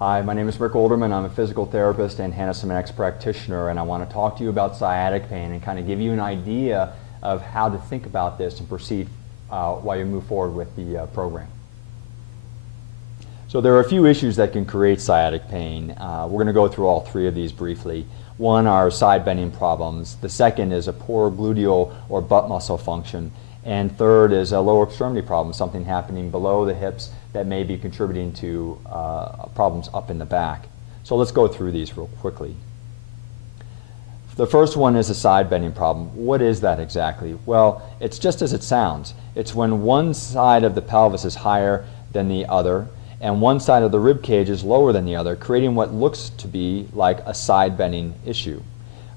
Hi, my name is Rick Olderman. I'm a physical therapist and Hanna-Semenix practitioner, and I want to talk to you about sciatic pain and kind of give you an idea of how to think about this and proceed while you move forward with the program. So there are a few issues that can create sciatic pain. We're going to go through all three of these briefly. One are side bending problems. The second is a poor gluteal or butt muscle function. And third is a lower extremity problem, something happening below the hips that may be contributing to problems up in the back. So let's go through these real quickly. The first one is a side bending problem. What is that exactly? Well, it's just as it sounds. It's when one side of the pelvis is higher than the other and one side of the rib cage is lower than the other, creating what looks to be like a side bending issue.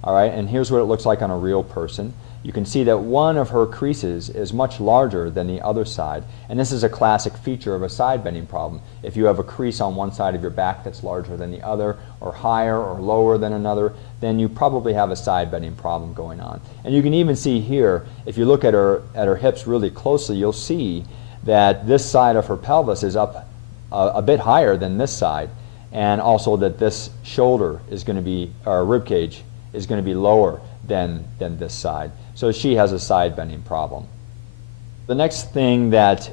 All right, and here's what it looks like on a real person. You can see that one of her creases is much larger than the other side, and this is a classic feature of a side bending problem. If you have a crease on one side of your back that's larger than the other, or higher or lower than another, then you probably have a side bending problem going on. And you can even see here, if you look at her hips really closely, you'll see that this side of her pelvis is up a bit higher than this side, and also that this shoulder is going to be, or rib cage is going to be lower than this side. So she has a side bending problem. The next thing that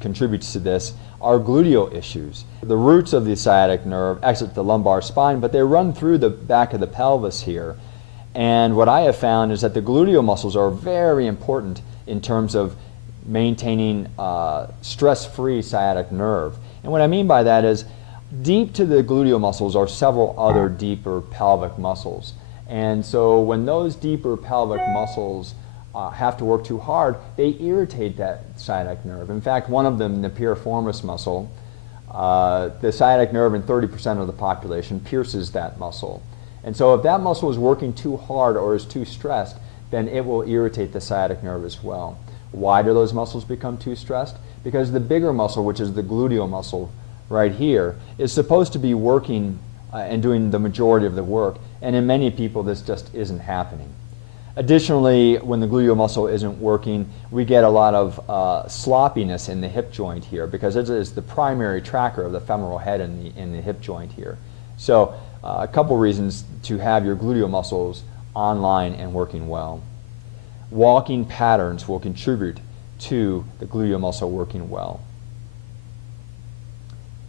contributes to this are gluteal issues. The roots of the sciatic nerve exit the lumbar spine, but they run through the back of the pelvis here. And what I have found is that the gluteal muscles are very important in terms of maintaining stress-free sciatic nerve. And what I mean by that is deep to the gluteal muscles are several other deeper pelvic muscles. And so when those deeper pelvic muscles have to work too hard, they irritate that sciatic nerve. In fact, one of them, the piriformis muscle, the sciatic nerve in 30% of the population pierces that muscle. And so if that muscle is working too hard or is too stressed, then it will irritate the sciatic nerve as well. Why do those muscles become too stressed? Because the bigger muscle, which is the gluteal muscle right here, is supposed to be working and doing the majority of the work, and in many people this just isn't happening. Additionally, when the gluteal muscle isn't working, we get a lot of sloppiness in the hip joint here because it is the primary tracker of the femoral head in the hip joint here. So a couple reasons to have your gluteal muscles online and working well. Walking patterns will contribute to the gluteal muscle working well.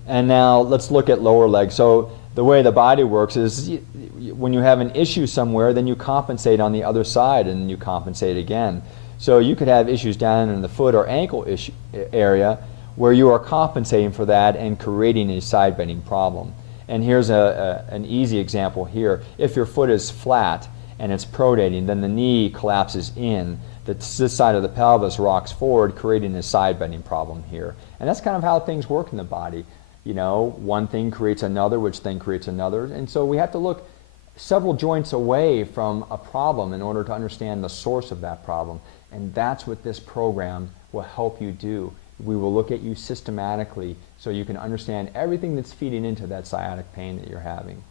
And now let's look at lower legs. So the way the body works is when you have an issue somewhere, then you compensate on the other side and you compensate again. So you could have issues down in the foot or ankle area where you are compensating for that and creating a side bending problem. And here's an easy example here. If your foot is flat and it's pronating, then the knee collapses in. This side of the pelvis rocks forward, creating a side bending problem here. And that's kind of how things work in the body. You know, one thing creates another, which then creates another. And so we have to look several joints away from a problem in order to understand the source of that problem. And that's what this program will help you do. We will look at you systematically so you can understand everything that's feeding into that sciatic pain that you're having.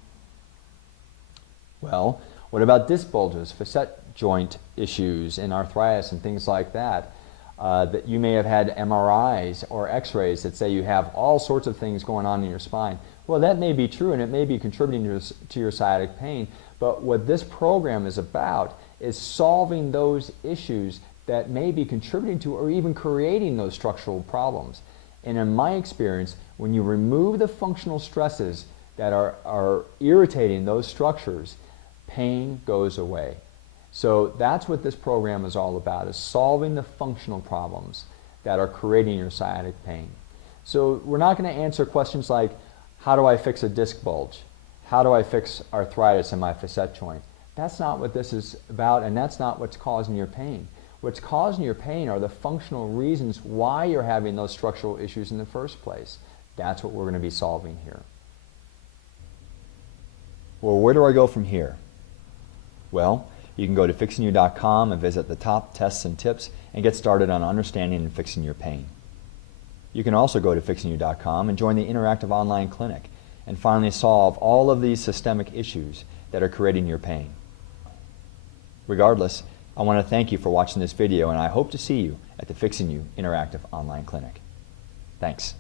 Well, what about disc bulges, facet joint issues, and arthritis and things like that? That you may have had MRIs or x-rays that say you have all sorts of things going on in your spine. Well, that may be true and it may be contributing to your sciatic pain, but what this program is about is solving those issues that may be contributing to or even creating those structural problems. And in my experience, when you remove the functional stresses that are irritating those structures, pain goes away. So that's what this program is all about, is solving the functional problems that are creating your sciatic pain. So we're not going to answer questions like, how do I fix a disc bulge? How do I fix arthritis in my facet joint? That's not what this is about, and that's not what's causing your pain. What's causing your pain are the functional reasons why you're having those structural issues in the first place. That's what we're going to be solving here. Well, where do I go from here? Well, you can go to fixingyou.com and visit the top tests and tips and get started on understanding and fixing your pain. You can also go to fixingyou.com and join the interactive online clinic and finally solve all of these systemic issues that are creating your pain. Regardless, I want to thank you for watching this video, and I hope to see you at the Fixing You Interactive Online Clinic. Thanks.